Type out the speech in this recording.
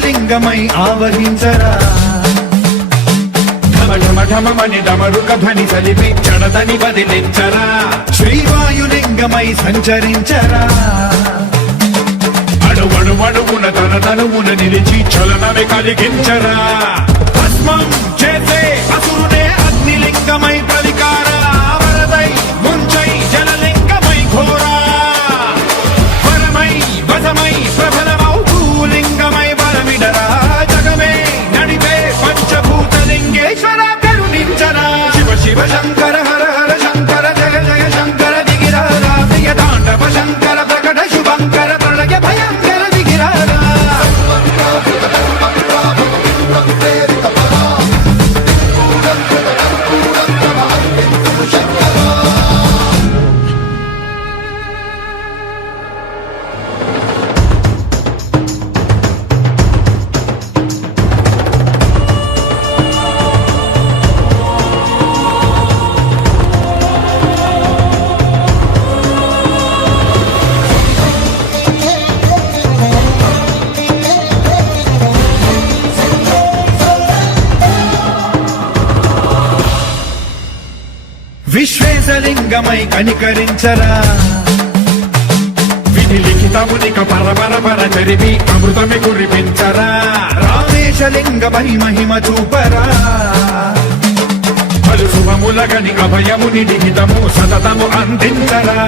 విశ్వేశలింగమై ఆవహించరా ఢమఢమని డమరుక ధ్వని సలిపి చడదని బదిలించరా శ్రీవాయులింగమై సంచరించరా అడుగడుగడుగున తన తనువున నిలిచి చలనమే కలిగించరా భస్మం చేసే అసురునే అగ్నిలింగమై ప్రవికారా వరదై ముంచై జలలింగమై ఘోరా వరమై వశమై ప్రబలమౌ భూలింగమై బలమిడరా జగమే నడిపే పంచభూతలింగేశ్వర కరుణించరా శివ శివ శంకర హర హర శంకర జయ జయ శంకర దిగిరారా ప్రియ తాండవ శంకర ప్రకట శుభంకర ప్రళయ భయంకర దిగిరారా విశ్వేశలింగమై కనికరించరా విధి లిఖితమునిక పరపర చరివి అమృతమి కురిపించరా రామేశలింగమై మహిమ చూపరా పలు శుభములగని అభయముని లిఖితము సతతము అందించరా